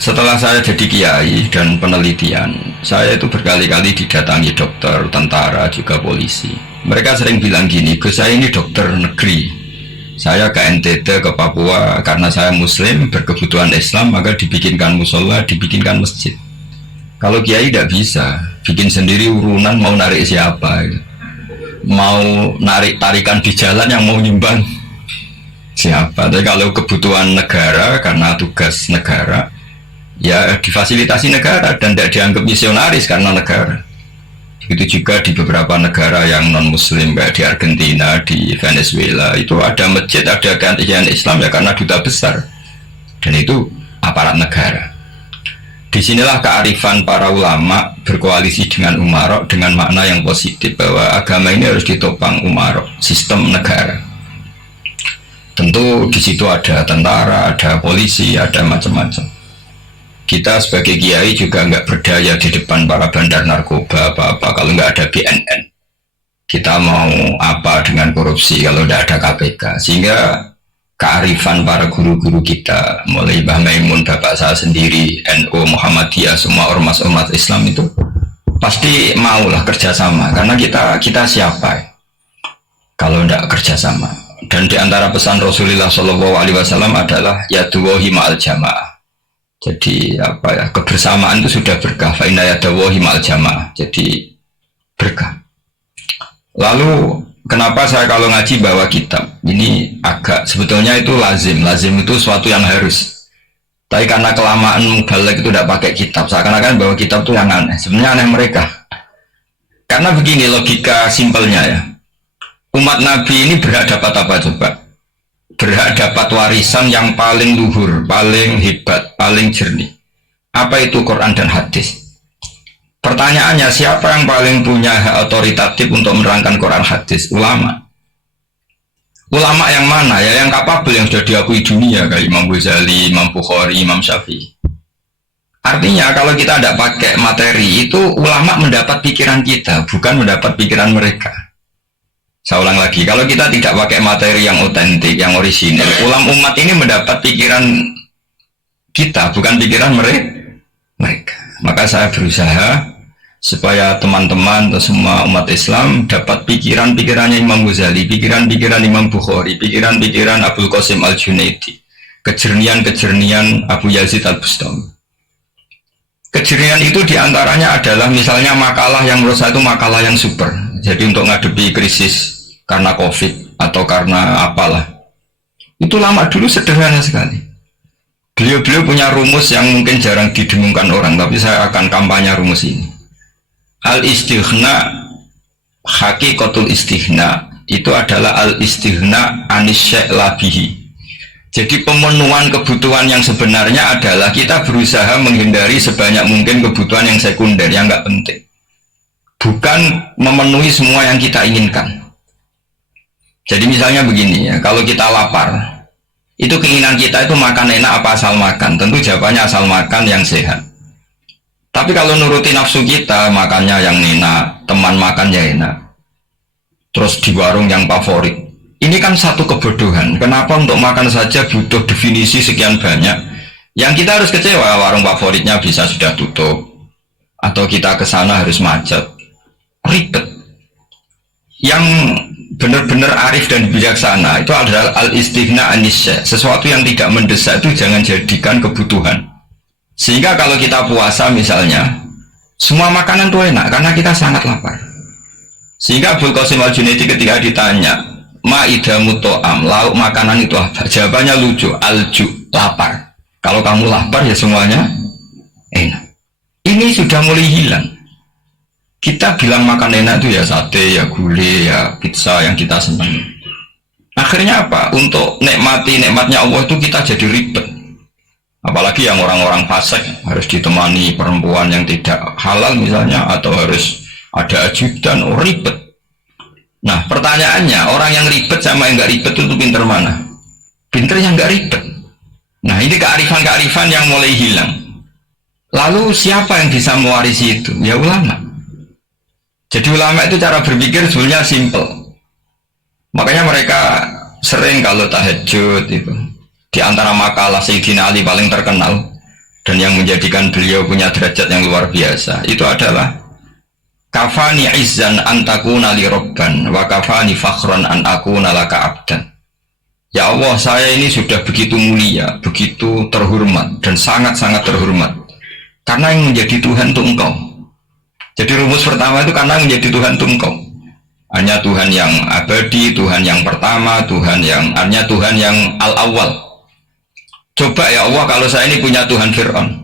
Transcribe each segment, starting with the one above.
Setelah saya jadi kiai dan penelitian, saya itu berkali-kali didatangi dokter, tentara, juga polisi. Mereka sering bilang gini, Gus, saya ini dokter negeri. Saya ke NTT, ke Papua, karena saya muslim, berkebutuhan Islam, maka dibikinkan musola, dibikinkan masjid. Kalau kiai tidak bisa, bikin sendiri urunan mau narik siapa, mau narik tarikan di jalan yang mau nyumbang siapa. Tapi kalau kebutuhan negara, karena tugas negara, ya difasilitasi negara dan tidak dianggap misionaris karena negara. Begitu juga di beberapa negara yang non muslim kayak di Argentina, di Venezuela, itu ada masjid, ada keantian Islam ya karena duta besar, dan itu aparat negara. Disinilah kearifan para ulama berkoalisi dengan umarok dengan makna yang positif, bahwa agama ini harus ditopang umarok, sistem negara. Tentu di situ ada tentara, ada polisi, ada macam-macam. Kita sebagai kiai juga nggak berdaya di depan para bandar narkoba apa-apa kalau nggak ada BNN. Kita mau apa dengan korupsi kalau nggak ada KPK. Sehingga kearifan para guru-guru kita, mulai Mbah Maimun, bapak saya sendiri, NU, Muhammadiyah, semua ormas-ormas Islam itu pasti maulah kerjasama. Karena kita siapa kalau nggak kerjasama? Dan di antara pesan Rasulullah SAW adalah yaduwahi ma'al jamaah. Jadi apa ya, kebersamaan itu sudah berkah. Fa inna yadallahi ma'al jamaah. Jadi berkah. Lalu kenapa saya kalau ngaji bawa kitab? Ini agak sebetulnya itu lazim. Lazim itu suatu yang harus. Tapi karena kelamaan mubalek itu tidak pakai kitab. Seakan-akan bawa kitab itu yang aneh. Sebenarnya aneh mereka. Karena begini logika simpelnya ya. Umat Nabi ini berhak dapat apa coba? Berhak dapat warisan yang paling luhur, paling hebat, paling jernih. Apa itu Quran dan hadis? Pertanyaannya, siapa yang paling punya hak otoritatif untuk menerangkan Quran hadis? Ulama. Ulama yang mana? Ya yang kapabel, yang sudah diakui dunia, kayak Imam Ghazali, Imam Bukhari, Imam Syafi'i. Artinya kalau kita tidak pakai materi, itu ulama mendapat pikiran kita, bukan mendapat pikiran mereka. Saya ulang lagi, kalau kita tidak pakai materi yang otentik, yang orisinil, umat ini mendapat pikiran kita, bukan pikiran mereka. Maka saya berusaha supaya teman-teman atau semua umat Islam dapat pikiran-pikirannya Imam Ghazali, pikiran-pikiran Imam Bukhari, pikiran-pikiran Abdul Qasim Al-Junaidi, kejernian-kejernian Abu Yazid Al-Bustami. Kejernian itu diantaranya adalah misalnya makalah yang menurut saya itu makalah yang super. Jadi untuk ngadepi krisis karena COVID atau karena apalah, itu lama dulu sederhana sekali. Beliau punya rumus yang mungkin jarang didengungkan orang, tapi saya akan kampanye rumus ini. Al-istighna hakikatul istighna itu adalah al-istighna anisyek labihi. Jadi pemenuhan kebutuhan yang sebenarnya adalah kita berusaha menghindari sebanyak mungkin kebutuhan yang sekunder, yang nggak penting. Bukan memenuhi semua yang kita inginkan. Jadi misalnya begini ya, kalau kita lapar, itu keinginan kita itu makan enak apa asal makan? Tentu jawabannya asal makan yang sehat. Tapi kalau nuruti nafsu kita, makannya yang enak, teman makannya enak, terus di warung yang favorit. Ini kan satu kebodohan. Kenapa untuk makan saja butuh definisi sekian banyak? Yang kita harus kecewa, warung favoritnya bisa sudah tutup, atau kita ke sana harus macet. Ribet. Yang benar-benar arif dan bijaksana itu adalah al-istighna anisya. Sesuatu yang tidak mendesak itu jangan jadikan kebutuhan. Sehingga kalau kita puasa misalnya, semua makanan itu enak karena kita sangat lapar. Sehingga Abdul Qasim Al-Junaidi ketika ditanya, ma'idamu to'am, lauk makanan itu apa? Jawabannya lucu, alju, lapar. Kalau kamu lapar ya semuanya enak. Ini sudah mulai hilang. Kita bilang makan enak itu ya sate, ya gulai, ya pizza yang kita senang. Akhirnya apa? Untuk nikmatnya Allah itu kita jadi ribet. Apalagi yang orang-orang fasik harus ditemani perempuan yang tidak halal misalnya, atau harus ada ajudan, ribet. Nah pertanyaannya, orang yang ribet sama yang nggak ribet itu pinter mana? Pinter yang nggak ribet. Nah ini kearifan-kearifan yang mulai hilang. Lalu siapa yang bisa mewarisi itu? Ya ulama. Jadi ulama itu cara berpikir sebenarnya simple. Makanya mereka sering kalau tahajud itu, di antara makalah Sayyidina Ali paling terkenal, dan yang menjadikan beliau punya derajat yang luar biasa itu adalah kafani izzan an takuna li robban wa kafani fakhran an akuna laka abdan. Ya Allah, saya ini sudah begitu mulia, begitu terhormat dan sangat-sangat terhormat karena yang menjadi Tuhan itu Engkau. Jadi rumus pertama itu karena menjadi Tuhan itu Engkau. Hanya Tuhan yang abadi, Tuhan yang pertama, hanya Tuhan yang al-awwal. Coba ya Allah, kalau saya ini punya Tuhan Fir'aun,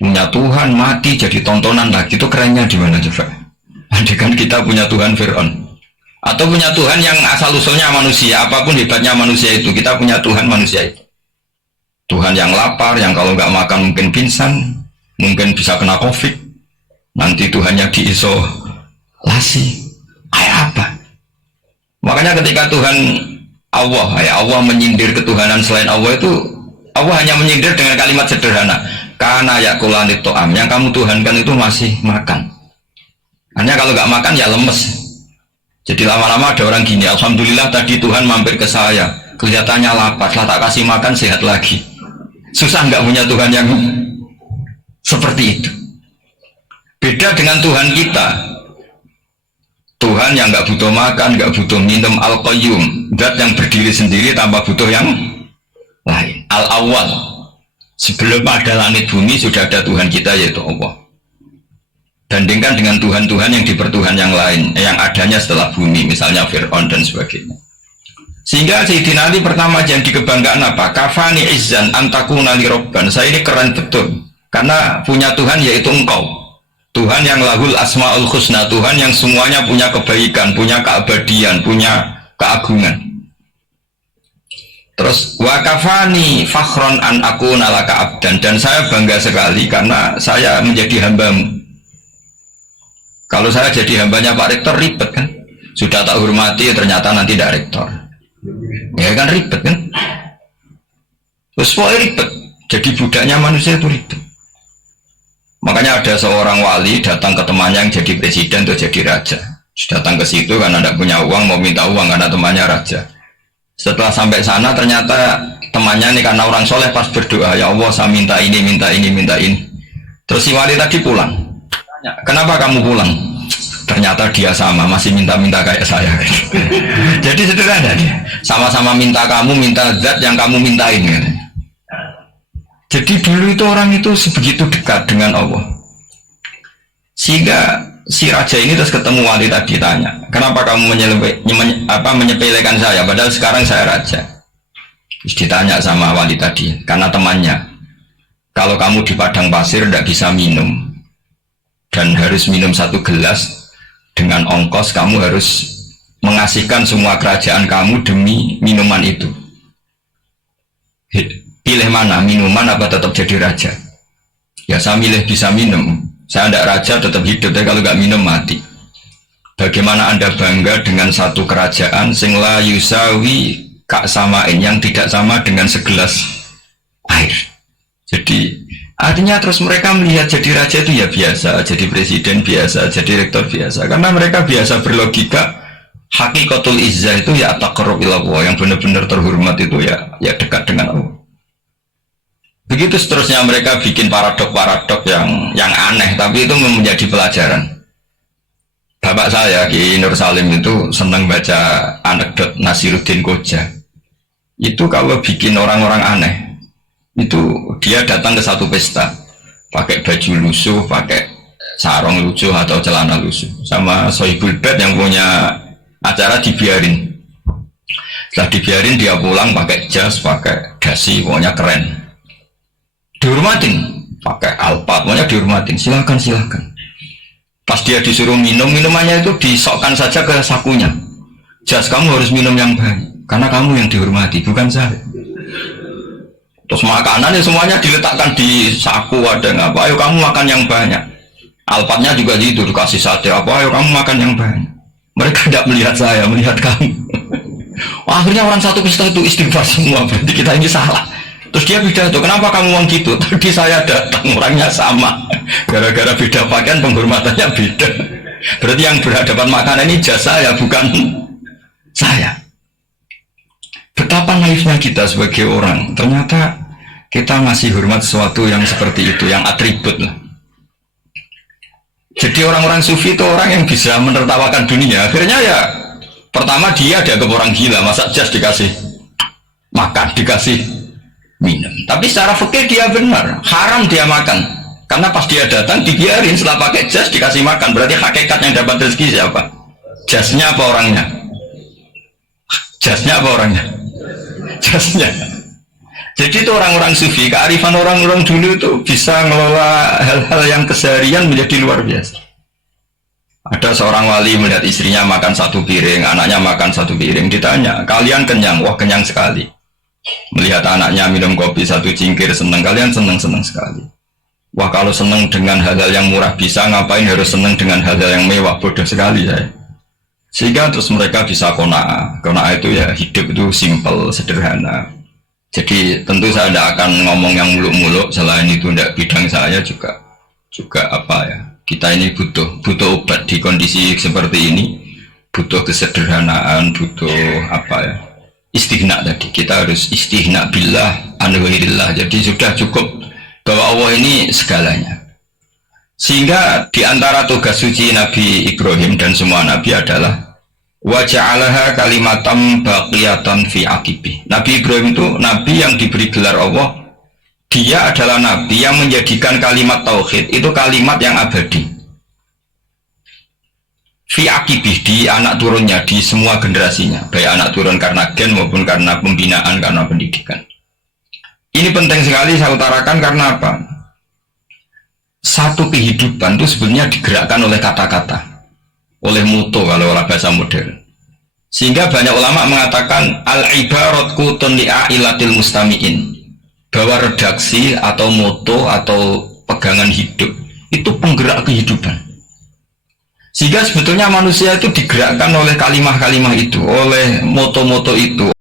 punya Tuhan mati jadi tontonan lagi, itu kerennya di mana coba? Andai kan kita punya Tuhan Fir'aun, atau punya Tuhan yang asal usulnya manusia, apapun hebatnya manusia itu, kita punya Tuhan manusia itu. Tuhan yang lapar, yang kalau nggak makan mungkin pingsan, mungkin bisa kena COVID, nanti Tuhannya diisolasi. Kayak apa? Makanya ketika Tuhan Allah menyindir ketuhanan selain Allah itu, Allah hanya menyindir dengan kalimat sederhana, karena yakulanit to'am, yang kamu tuhankan itu masih makan. Hanya kalau nggak makan ya lemes. Jadi lama-lama ada orang gini, alhamdulillah tadi Tuhan mampir ke saya, kelihatannya lapar, setelah tak kasih makan sehat lagi. Susah nggak punya Tuhan yang seperti itu. Beda dengan Tuhan kita, Tuhan yang nggak butuh makan, nggak butuh minum, al-qayyum, zat yang berdiri sendiri tanpa butuh yang lain, al-awwal. Sebelum ada langit bumi sudah ada Tuhan kita, yaitu Allah. Bandingkan dengan Tuhan-Tuhan yang dipertuhan yang lain, yang adanya setelah bumi, misalnya Fir'aun dan sebagainya. Sehingga Sayyidina Ali pertama jadi kebanggaan apa? Kafani izzan antakuna li robban. Saya ini keren betul karena punya Tuhan yaitu Engkau, Tuhan yang lahul asma'ul husna, Tuhan yang semuanya punya kebaikan, punya keabadian, punya keagungan. Terus wakafani fakhron an akuna laka abdan, dan saya bangga sekali karena saya menjadi hambamu. Kalau saya jadi hambanya Pak Rektor ribet kan, sudah tak hormati ternyata nanti tidak rektor, ya kan ribet kan. Terus ribet, jadi budaknya manusia itu ribet. Makanya ada seorang wali datang ke temannya yang jadi presiden atau jadi raja. Datang ke situ karena tidak punya uang, mau minta uang karena temannya raja. Setelah sampai sana ternyata temannya ini karena orang soleh pas berdoa, ya Allah saya minta ini, minta ini, minta ini. Terus si wali tadi pulang. Tanya, kenapa kamu pulang? Ternyata dia sama, masih minta-minta kayak saya. Jadi sederhana dia. Sama-sama minta kamu, minta zat yang kamu mintain. Jadi dulu itu orang itu sebegitu dekat dengan Allah. Sehingga si raja ini terus ketemu wali tadi, tanya, kenapa kamu menyepelekan saya padahal sekarang saya raja. Terus ditanya sama wali tadi, karena temannya, kalau kamu di padang pasir tidak bisa minum dan harus minum 1 gelas, dengan ongkos kamu harus mengasihkan semua kerajaan kamu demi minuman itu. Pilih mana, minuman apa tetap jadi raja? Ya saya milih bisa minum. Saya tidak raja tetap hidup, tapi kalau nggak minum mati. Bagaimana Anda bangga dengan satu kerajaan sing la yusawi kak samain, yang tidak sama dengan segelas air. Jadi artinya terus mereka melihat jadi raja itu ya biasa, jadi presiden biasa, jadi rektor biasa, karena mereka biasa berlogika. Hakikatul izzah itu ya taqarrub ila Allah, yang benar-benar terhormat itu ya dekat dengan Allah. Begitu seterusnya mereka bikin paradok-paradok yang aneh, tapi itu menjadi pelajaran. Bapak saya Ki Nur Salim itu senang baca anekdot Nasiruddin Koja. Itu kalau bikin orang-orang aneh, itu dia datang ke satu pesta, pakai baju lusuh, pakai sarung lusuh atau celana lusuh, sama sohibul bed yang punya acara dibiarin. Setelah dibiarin dia pulang pakai jas, pakai dasi, pokoknya keren. Dihormatin, pakai alpat, pokoknya dihormatin, silakan. Pas dia disuruh minum, minumannya itu disokkan saja ke sakunya. Jas, kamu harus minum yang banyak, karena kamu yang dihormati, bukan saya. Terus makanan ya semuanya diletakkan di saku, ada apa? Ayo kamu makan yang banyak. Alpatnya juga gitu, dikasih sate apa? Ayo kamu makan yang banyak. Mereka tidak melihat saya, melihat kamu. Akhirnya orang satu pesta itu istighfar semua, berarti kita ini salah. Terus dia pidato, kenapa kamu ngomong gitu? Tadi saya datang, orangnya sama. Gara-gara beda pakaian, penghormatannya beda. Berarti yang berhadapan makanan ini jasa ya, bukan saya. Betapa naifnya kita sebagai orang. Ternyata Kita masih hormat sesuatu yang seperti itu, yang atribut lah. Jadi orang-orang sufi itu orang yang bisa menertawakan dunia. Akhirnya ya, pertama dia dianggap orang gila, masa jas dikasih makan, dikasih minum. Tapi secara fikih dia benar, haram dia makan. Karena pas dia datang dibiarin, setelah pakai jas dikasih makan. Berarti hakikat yang dapat rezeki siapa? Jasnya apa orangnya? Jasnya apa orangnya? Jasnya. Jadi itu orang-orang sufi, kearifan orang-orang dulu itu bisa ngelola hal-hal yang keseharian menjadi luar biasa. Ada seorang wali melihat istrinya makan satu piring, anaknya makan satu piring, ditanya, kalian kenyang? Wah, kenyang sekali. Melihat anaknya minum kopi satu cingkir, senang, kalian senang-senang sekali. Wah, kalau senang dengan hal-hal yang murah bisa, ngapain harus senang dengan hal-hal yang mewah? Bodoh sekali saya. Sehingga terus mereka bisa qanaah. Qanaah itu ya hidup itu simple, sederhana. Jadi tentu saya tidak akan ngomong yang muluk-muluk, selain itu tidak bidang saya juga apa ya, kita ini butuh obat di kondisi seperti ini, butuh kesederhanaan, butuh apa ya, istighna tadi. Kita harus istighna billah anwairillah. Jadi sudah cukup bahwa Allah ini segalanya. Sehingga diantara tugas suci Nabi Ibrahim dan semua Nabi adalah wa ja'alaha kalimatam baqiyatan fi aqibi. Nabi Ibrahim itu nabi yang diberi gelar Allah. Dia adalah nabi yang menjadikan kalimat tauhid itu kalimat yang abadi. Fi aqibi, di anak turunnya, di semua generasinya, baik anak turun karena gen maupun karena pembinaan, karena pendidikan. Ini penting sekali saya utarakan karena apa? Satu kehidupan itu sebenarnya digerakkan oleh kata-kata, oleh mutu kalau oleh bahasa modern. Sehingga banyak ulama mengatakan al-ibarat qutun li'ailatil mustami'in, bahwa redaksi atau moto atau pegangan hidup itu penggerak kehidupan. Sehingga sebetulnya manusia itu digerakkan oleh kalimah-kalimah itu, oleh moto-moto itu.